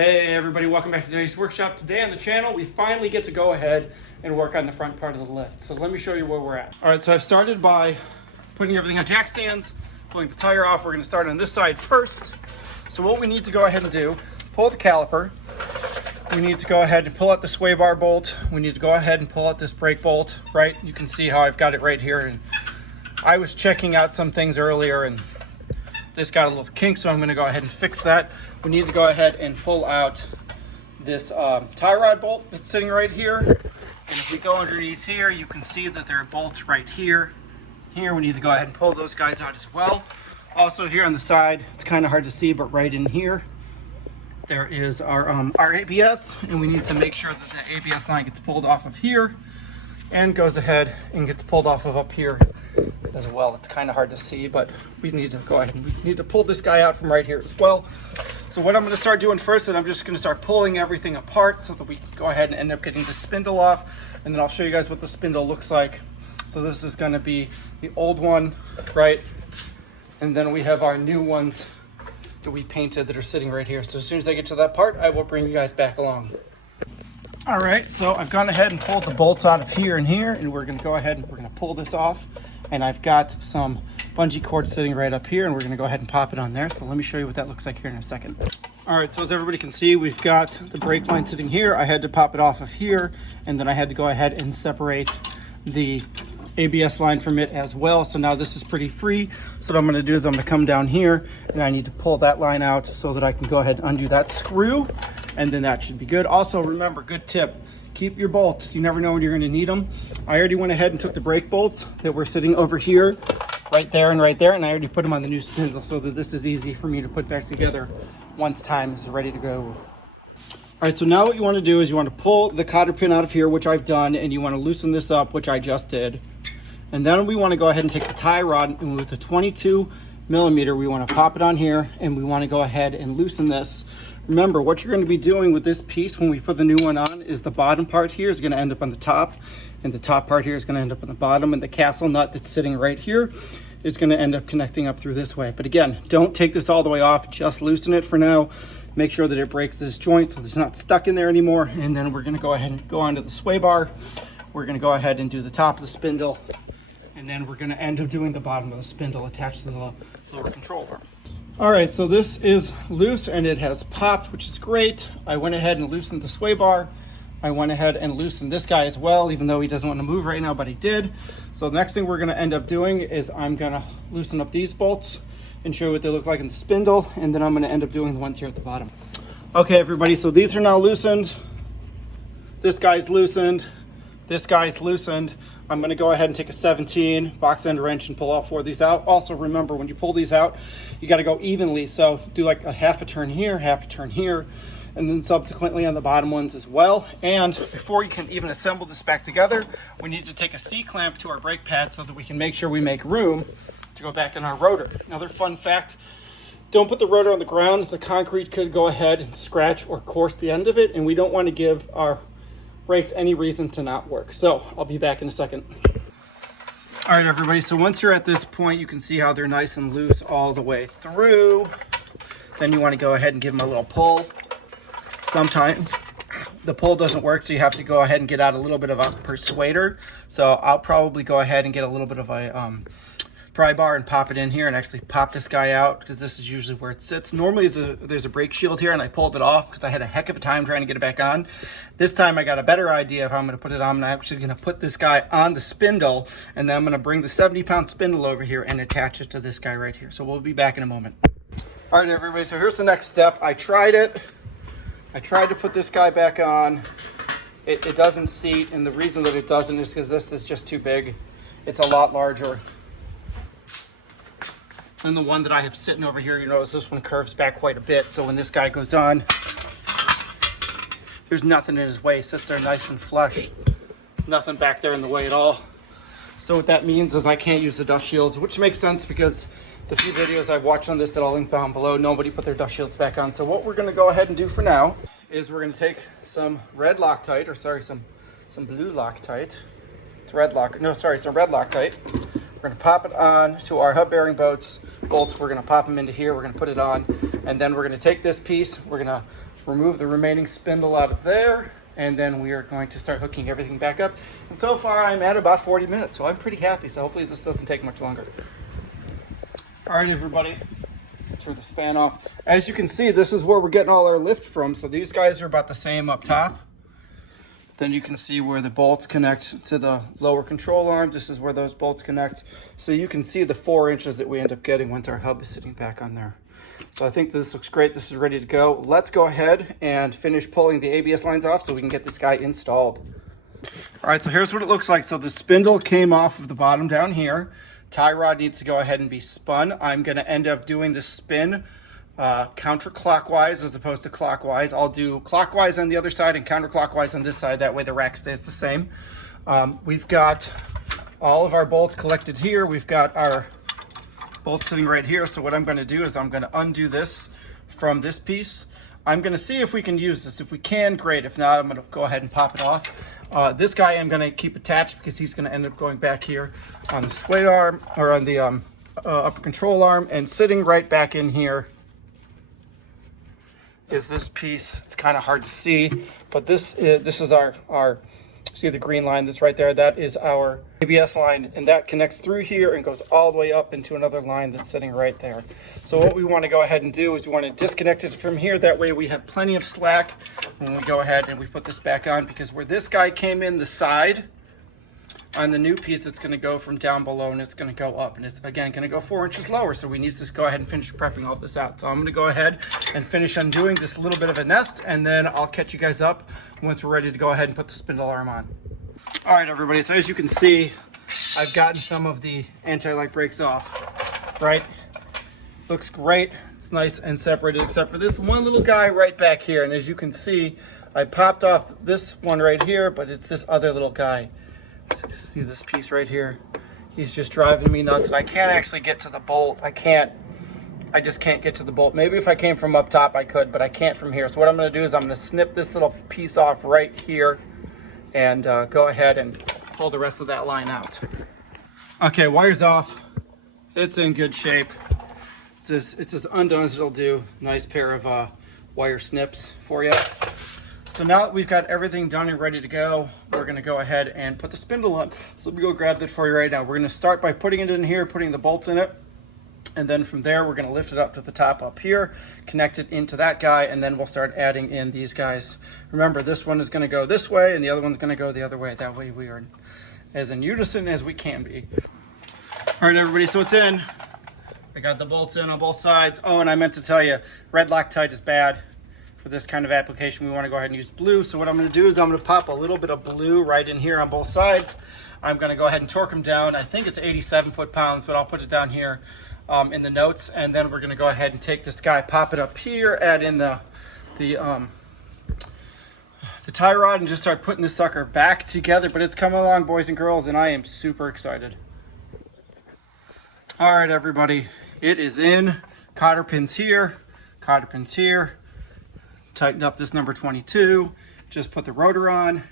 Hey everybody, welcome back to today's workshop. Today on the channel, we finally get to go ahead and work on the front part of the lift. So let me show you where we're at. All right, so I've started by putting everything on jack stands, pulling the tire off. We're gonna start on this side first. So what we need to go ahead and do, pull the caliper. We need to go ahead and pull out the sway bar bolt. We need to go ahead and pull out this brake bolt, right? You can see how I've got it right here. And I was checking out some things earlier and this got a little kink, so I'm going to go ahead and fix that. We need to go ahead and pull out this tie rod bolt that's sitting right here. And if we go underneath here, you can see that there are bolts right here. Here, we need to go ahead and pull those guys out as well. Also here on the side, it's kind of hard to see, but right in here, there is our ABS, and we need to make sure that the ABS line gets pulled off of here and goes ahead and gets pulled off of up here as well. It's kind of hard to see, but we need to go ahead and we need to pull this guy out from right here as well. So what I'm going to start doing first is I'm just going to start pulling everything apart so that we can go ahead and end up getting the spindle off, and then I'll show you guys what the spindle looks like. So this is going to be the old one, right? And then we have our new ones that we painted that are sitting right here. So as soon as I get to that part, I will bring you guys back along. All right, so I've gone ahead and pulled the bolts out of here and here, and we're going to go ahead and we're going to pull this off. And I've got some bungee cord sitting right up here, and we're going to go ahead and pop it on there. So let me show you what that looks like here in a second. All right, so as everybody can see, we've got the brake line sitting here. I had to pop it off of here, and then I had to go ahead and separate the ABS line from it as well. So now this is pretty free. So what I'm going to do is I'm going to come down here, and I need to pull that line out so that I can go ahead and undo that screw, and then that should be good. Also, remember, good tip, keep your bolts. You never know when you're going to need them. I already went ahead and took the brake bolts that were sitting over here, right there, and I already put them on the new spindle so that this is easy for me to put back together once time is ready to go. All right, so now what you want to do is you want to pull the cotter pin out of here, which I've done, and you want to loosen this up, which I just did. And then we want to go ahead and take the tie rod, and with a 22mm, we want to pop it on here, and we want to go ahead and loosen this. Remember, what you're going to be doing with this piece when we put the new one on is the bottom part here is going to end up on the top, and the top part here is going to end up on the bottom, and the castle nut that's sitting right here is going to end up connecting up through this way. But again, don't take this all the way off, just loosen it for now. Make sure that it breaks this joint so it's not stuck in there anymore, and then we're going to go ahead and go onto the sway bar. We're going to go ahead and do the top of the spindle, and then we're going to end up doing the bottom of the spindle attached to the lower control arm. All right, so this is loose and it has popped, which is great. I went ahead and loosened the sway bar. I went ahead and loosened this guy as well, even though he doesn't want to move right now, but he did. So the next thing we're going to end up doing is I'm going to loosen up these bolts and show you what they look like in the spindle, and then I'm going to end up doing the ones here at the bottom. Okay, everybody, so these are now loosened. This guy's loosened. This guy's loosened. I'm going to go ahead and take a 17 box end wrench and pull all four of these out. Also, remember, when you pull these out, you got to go evenly. So do like a half a turn here, and then subsequently on the bottom ones as well. And before you can even assemble this back together, we need to take a C-clamp to our brake pad so that we can make sure we make room to go back in our rotor. Another fun fact, don't put the rotor on the ground. The concrete could go ahead and scratch or course the end of it, and we don't want to give our brakes any reason to not work. So I'll be back in a second. All right, everybody, so once you're at this point, you can see how they're nice and loose all the way through. Then you want to go ahead and give them a little pull. Sometimes the pull doesn't work, so you have to go ahead and get out a little bit of a persuader. So I'll probably go ahead and get a little bit of a pry bar and pop it in here and actually pop this guy out, because this is usually where it sits. Normally there's a brake shield here, and I pulled it off because I had a heck of a time trying to get it back on. This time I got a better idea of how I'm going to put it on. I'm actually going to put this guy on the spindle, and then I'm going to bring the 70-pound spindle over here and attach it to this guy right here. So we'll be back in a moment. All right, everybody, so here's the next step. I tried it. I tried to put this guy back on. It doesn't seat, and the reason that it doesn't is because this is just too big. It's a lot larger than the one that I have sitting over here. You notice this one curves back quite a bit, so when this guy goes on, there's nothing in his way. It sits there nice and flush. Nothing back there in the way at all. So what that means is I can't use the dust shields, which makes sense because the few videos I've watched on this that I'll link down below, nobody put their dust shields back on. So what we're going to go ahead and do for now is we're going to take some red Loctite, or sorry, some blue Loctite. It's red lock. No, sorry, some red Loctite. We're going to pop it on to our hub bearing bolts. We're going to pop them into here. We're going to put it on, and then we're going to take this piece. We're going to remove the remaining spindle out of there, and then we are going to start hooking everything back up. And so far I'm at about 40 minutes, so I'm pretty happy. So hopefully this doesn't take much longer. All right, everybody, turn this fan off. As you can see, this is where we're getting all our lift from. So these guys are about the same up top. Then you can see where the bolts connect to the lower control arm. This is where those bolts connect. So you can see the 4 inches that we end up getting once our hub is sitting back on there. So I think this looks great. This is ready to go. Let's go ahead and finish pulling the ABS lines off so we can get this guy installed. All right, so here's what it looks like. So the spindle came off of the bottom down here. Tie rod needs to go ahead and be spun. I'm gonna end up doing the spin counterclockwise as opposed to clockwise. I'll do clockwise on the other side and counterclockwise on this side. That way the rack stays the same. We've got all of our bolts collected here. We've got our bolts sitting right here. So what I'm going to do is I'm going to undo this from this piece. I'm going to see if we can use this. If we can, great. If not, I'm going to go ahead and pop it off. This guy I'm going to keep attached because he's going to end up going back here on the sway arm or on the upper control arm, and sitting right back in here is this piece. It's kind of hard to see, but this is our see the green line that's right there? That is our ABS line, and that connects through here and goes all the way up into another line that's sitting right there. So what we want to go ahead and do is we want to disconnect it from here. That way we have plenty of slack when we go ahead and we put this back on, because where this guy came in the side, on the new piece, it's going to go from down below and it's going to go up, and it's again going to go 4 inches lower. So we need to go ahead and finish prepping all this out. So I'm going to go ahead and finish undoing this little bit of a nest, and then I'll catch you guys up once we're ready to go ahead and put the spindle arm on. All right, everybody, so as you can see, I've gotten some of the anti-lock brakes off, right? Looks great. It's nice and separated, except for this one little guy right back here. And as you can see, I popped off this one right here, but it's this other little guy. See this piece right here? He's just driving me nuts, and I can't actually get to the bolt. I just can't get to the bolt. Maybe if I came from up top I could, but I can't from here. So what I'm going to do is I'm going to snip this little piece off right here and go ahead and pull the rest of that line out. Okay, wire's off. It's in good shape. It's as undone as it'll do. Nice pair of wire snips for you. So now that we've got everything done and ready to go, we're going to go ahead and put the spindle on. So let me go grab that for you right now. We're going to start by putting it in here, putting the bolts in it. And then from there, we're going to lift it up to the top up here, connect it into that guy, and then we'll start adding in these guys. Remember, this one is going to go this way, and the other one's going to go the other way. That way we are as in unison as we can be. All right, everybody, so it's in. I got the bolts in on both sides. Oh, and I meant to tell you, red Loctite is bad. For this kind of application, we want to go ahead and use blue. So what I'm going to do is I'm going to pop a little bit of blue right in here on both sides. I'm going to go ahead and torque them down. I think it's 87 foot-pounds, but I'll put it down here in the notes. And then we're going to go ahead and take this guy, pop it up here, add in the tie rod, and just start putting this sucker back together. But it's coming along, boys and girls, and I am super excited. All right, everybody, it is in. Cotter pins here, cotter pins here. Tightened up this number 22, just put the rotor on.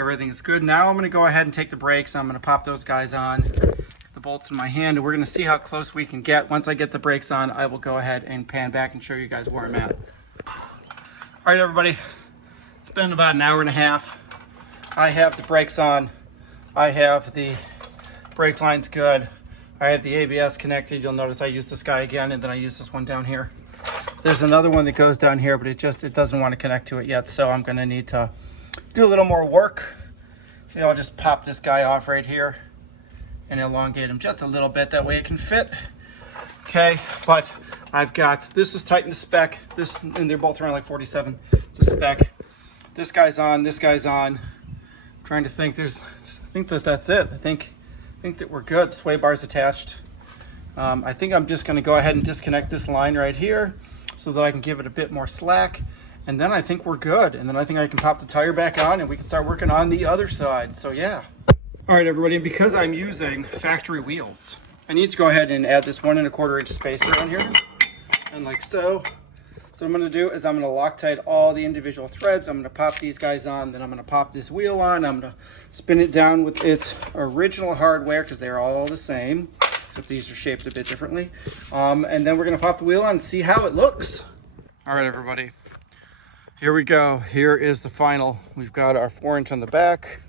Everything is good. Now I'm going to go ahead and take the brakes. I'm going to pop those guys on. The bolts in my hand, and we're going to see how close we can get. Once I get the brakes on, I will go ahead and pan back and show you guys where I'm at. All right, everybody, it's been about an hour and a half. I have the brakes on. I have the brake lines good. I have the ABS connected. You'll notice I use this guy again, and then I use this one down here. There's another one that goes down here, but it doesn't want to connect to it yet, so I'm going to need to do a little more work. Maybe I'll just pop this guy off right here and elongate him just a little bit. That way it can fit. Okay, but I've got, this is tightened to spec. This, and they're both around like 47 to spec. This guy's on, this guy's on. I'm trying to think, I think that's it. I think that we're good. Sway bar's attached. I think I'm just going to go ahead and disconnect this line right here so that I can give it a bit more slack, and then I think we're good. And then I think I can pop the tire back on and we can start working on the other side. So yeah. All right, everybody, and because I'm using factory wheels, I need to go ahead and add this 1 1/4 inch spacer on here, and like so. So what I'm going to do is I'm going to Loctite all the individual threads. I'm going to pop these guys on, then I'm going to pop this wheel on. I'm going to spin it down with its original hardware because they're all the same, except these are shaped a bit differently. And then we're going to pop the wheel on and see how it looks. All right, everybody. Here we go. Here is the final. We've got our 4-inch on the back.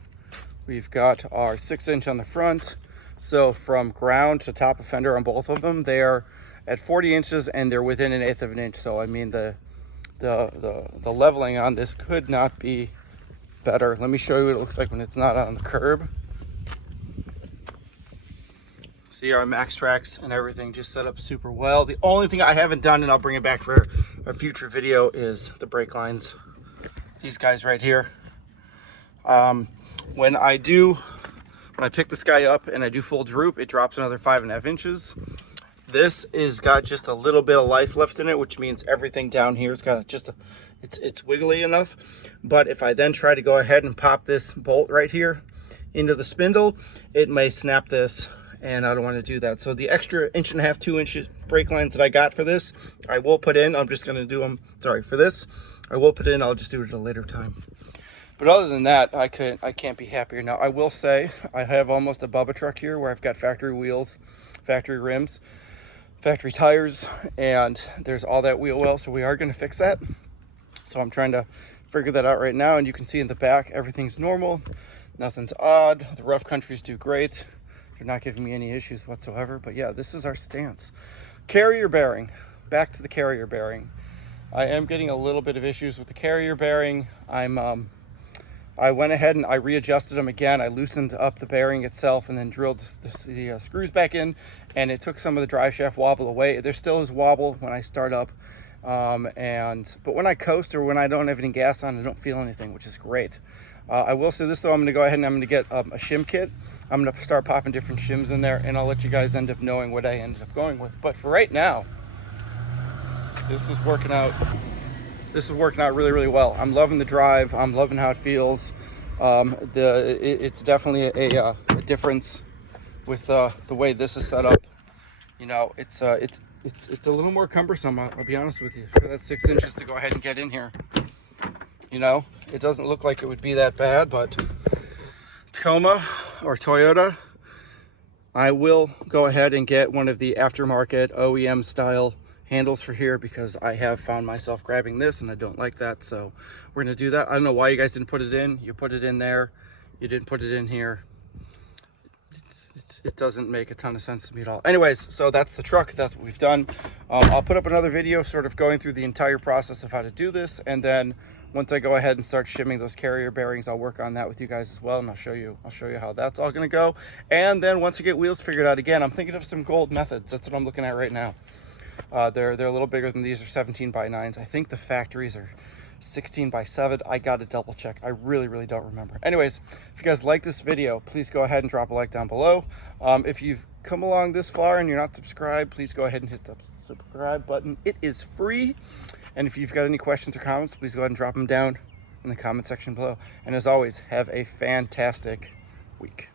We've got our 6-inch on the front. So from ground to top of fender on both of them, they are at 40 inches and they're within 1/8 of an inch. So I mean the leveling on this could not be better. Let me show you what it looks like when it's not on the curb. See our MaxTracs and everything just set up super well. The only thing I haven't done, and I'll bring it back for a future video, is the brake lines. These guys right here. When I pick this guy up and I do full droop, it drops another 5.5 inches. This is got just a little bit of life left in it, which means everything down here has got just it's wiggly enough. But if I then try to go ahead and pop this bolt right here into the spindle, it may snap this, and I don't want to do that. So the extra 1.5 to 2 inch brake lines that I got for this, I will put in. I'm just going to do them, for this. I will put in, I'll just do it at a later time. But other than that, I can't be happier. Now, I will say, I have almost a Bubba truck here where I've got factory wheels, factory rims, factory tires, and there's all that wheel well, so we are going to fix that. So I'm trying to figure that out right now, and you can see in the back, everything's normal. Nothing's odd. The rough countries do great. They're not giving me any issues whatsoever. But yeah, this is our stance. Carrier bearing. Back to the carrier bearing. I am getting a little bit of issues with the carrier bearing. I went ahead and I readjusted them again. I loosened up the bearing itself and then drilled the screws back in, and it took some of the drive shaft wobble away. There still is wobble when I start up, but when I coast or when I don't have any gas on, I don't feel anything, which is great. I will say this though, I'm going to go ahead and I'm going to get a shim kit. I'm going to start popping different shims in there, and I'll let you guys end up knowing what I ended up going with. But for right now, this is working out. This is working out really, really well. I'm loving the drive. I'm loving how it feels. It's definitely a difference with the way this is set up. You know, it's a little more cumbersome. I'll be honest with you. For that 6 inches to go ahead and get in here. You know, it doesn't look like it would be that bad, but Tacoma or Toyota, I will go ahead and get one of the aftermarket OEM style handles for here, because I have found myself grabbing this and I don't like that. So we're gonna do that. I don't know why you guys didn't put it in. You put it in there, you didn't put it in here. It doesn't make a ton of sense to me at all. Anyways, so that's the truck. That's what we've done. I'll put up another video sort of going through the entire process of how to do this, and then once I go ahead and start shimming those carrier bearings, I'll work on that with you guys as well, and I'll show you how that's all gonna go. And then once I get wheels figured out, again, I'm thinking of some gold methods. That's what I'm looking at right now. They're a little bigger than these. Are 17x9s. I think the factories are 16x7. I gotta double check. I really don't remember. Anyways, if you guys like this video, please go ahead and drop a like down below. If you've come along this far and you're not subscribed, please go ahead and hit the subscribe button. It is free. And if you've got any questions or comments, please go ahead and drop them down in the comment section below. And as always, have a fantastic week.